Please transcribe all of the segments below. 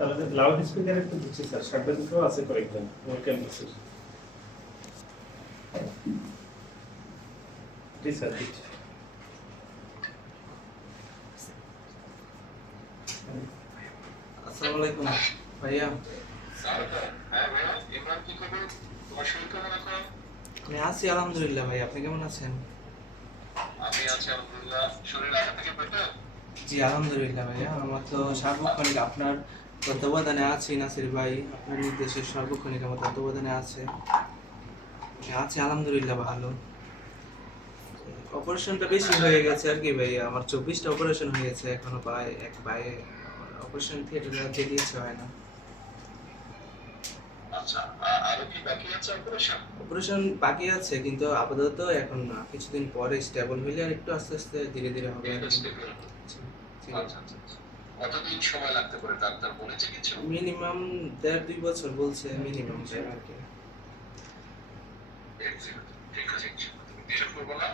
তাহলে loud speaker একটু দিচ্ছি স্যার, সামনে দুটো আছে কয়েকজন ওয়েলকাম মেসেজ। জি স্যার দিচ্ছি। আসসালামু আলাইকুম ভাইয়া। হ্যাঁ ভাইয়া, ইমরান কি খবর? তোমার শরীর কেমন এখন? আমি আছি আলহামদুলিল্লাহ ভাই, আপনি কেমন আছেন? আমি আছি আলহামদুলিল্লাহ। শরীর আগের থেকে বেটার? জি আলহামদুলিল্লাহ ভাইয়া, আমার তো সার্বক্ষণিক আপনার তত্ত্বাবধানে আছি, নাসির ভাই আপনার নির্দেশে সার্বক্ষণিক আমার তত্ত্বাবধানে আছে। আছি আলহামদুলিল্লাহ ভালো। অপারেশনটা বেশি হয়ে গেছে আর কি ভাইয়া, আমার 24টা অপারেশন হয়েছে, এখনো এক পায়ে অপারেশন থিয়েটারে যেতে ইচ্ছে হয় না। আচ্ছা, আরো কি বাকি আছে অপারেশন? অপারেশন বাকি আছে কিন্তু আপাতত এখন না, কিছুদিন পরে স্টেবল হইলে আর একটু আস্তে আস্তে ধীরে ধীরে হবে আর কি। জি। আচ্ছা আচ্ছা আচ্ছা। কতদিন সময় লাগতে পারে ডাক্তার বলেছে কিছু? মিনিমাম 1.5-2 বছর বলছে, মিনিমাম টাইম আর কি। ঠিক আছে, তুমি টেনশন করবো না,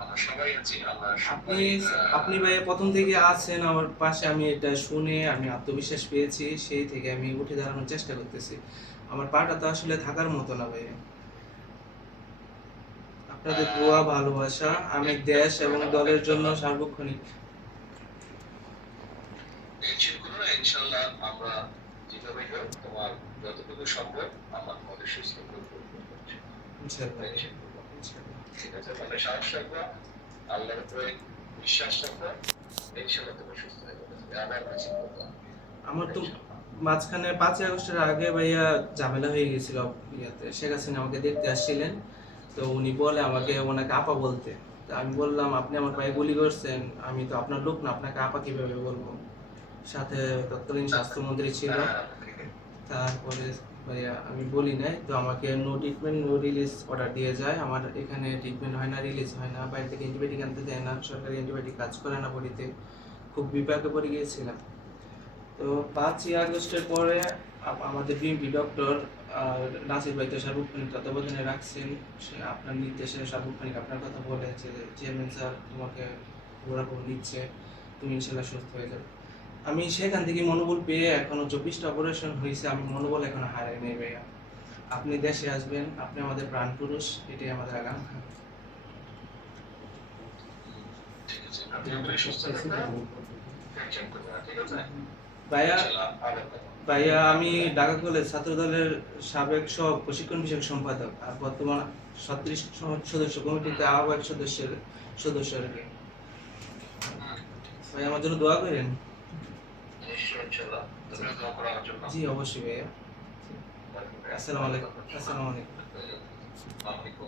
আমরা সবাই আছি, আমরা আপনি সবাই আপনি ভাই প্রথম থেকে আছেন আমার পাশে, আমি এটা শুনে আমি আত্মবিশ্বাস পেয়েছি, সেই থেকে আমি উঠে দাঁড়ানোর চেষ্টা করতেছি। আমার পাটা তো আসলে থাকার মতো না ভাই। আপনাদের দোয়া ভালোবাসা আমি দেশ এবং দলের জন্য সার্বক্ষণিক। টেনশন করো না, ইনশাআল্লাহ আমরা যেভাবে হোক তোমার যতটুকু সম্ভব আমরা তোমাদের সুস্থ করবো। ইনশাআল্লাহ ভাই, টেনশন করবো না। ইনশাআল্লাহ। ঠিক আছে, তাহলে সাহস রাখবা, আল্লাহর উপরে বিশ্বাস রাখবা, ইনশাআল্লাহ তুমি সুস্থ হয়ে যাবে। আবার কিছু করবা আমার তো মাঝখানে 5ই আগস্টের আগে ভাইয়া ঝামেলা হয়ে গেছিল, ইয়াতে শেখ হাসিনা আমাকে দেখতে আসছিলেন। তো উনি বলে আমাকে, ওনাকে আপা বলতে। তো আমি বললাম আপনি আমার পায়ে গুলি করছেন, আমি তো আপনার লোক না, আপনাকে আপা কিভাবে বলবো। সাথে তৎকালীন স্বাস্থ্যমন্ত্রী ছিল। তারপরে ভাইয়া আমি বলি নাই, তো আমাকে no treatment no release order দিয়ে যায়। আমার এখানে ট্রিটমেন্ট হয় না, রিলিজ হয় না, বাইরে থেকে অ্যান্টিবায়োটিক আনতে দেয় না, সরকারি অ্যান্টিবায়োটিক কাজ করে না বডিতে। খুব বিপাকে পড়ে গিয়েছিলাম। তো 5ই আগস্টের পরে আমাদের বিএমপি ডক্টর নাসির ভাই তো সার্বক্ষণিক তত্ত্বাবধানে রাখছেন। সে আপনার নির্দেশে সার্বক্ষণিক আপনার কথা বলে যে চেয়ারম্যান স্যার তোমাকে ওরকম নিচ্ছে, তুমি ইনশাল্লাহ সুস্থ হয়ে যাবে। আমি সেখান থেকে মনোবল পেয়ে, এখনো 24টা অপারেশন হয়েছে, আমি মনোবল এখনো হারাই নেই ভাইয়া। আপনি দেশে আসবেন, আপনি আমাদের প্রাণ পুরুষ, এটাই আমাদের আকাঙ্ক্ষা। ঠিক আছে, আপনি আমাদের সুস্থ থাকবা, টেনশন করবে না, ঠিক আছে? ভাইয়া ইনশাআল্লাহ আবার কথা হবে। ভাইয়া আমি ঢাকা কলেজ ছাত্র দলের সাবেক সহ প্রশিক্ষণ বিষয়ক সম্পাদক, আর বর্তমান 37 সদস্য কমিটিতে আহ্বায়ক সদস্য আর কি। ভাই আমার জন্য দোয়া করেন। নিশ্চয়ই ইনশাআল্লাহ, তুমিও দোয়া করো আমার জন্য। জি অবশ্যই ভাইয়া। আসসালামু আলাইকুম। আসসালামু আলাইকুম। আসসালামু আলাইকুম।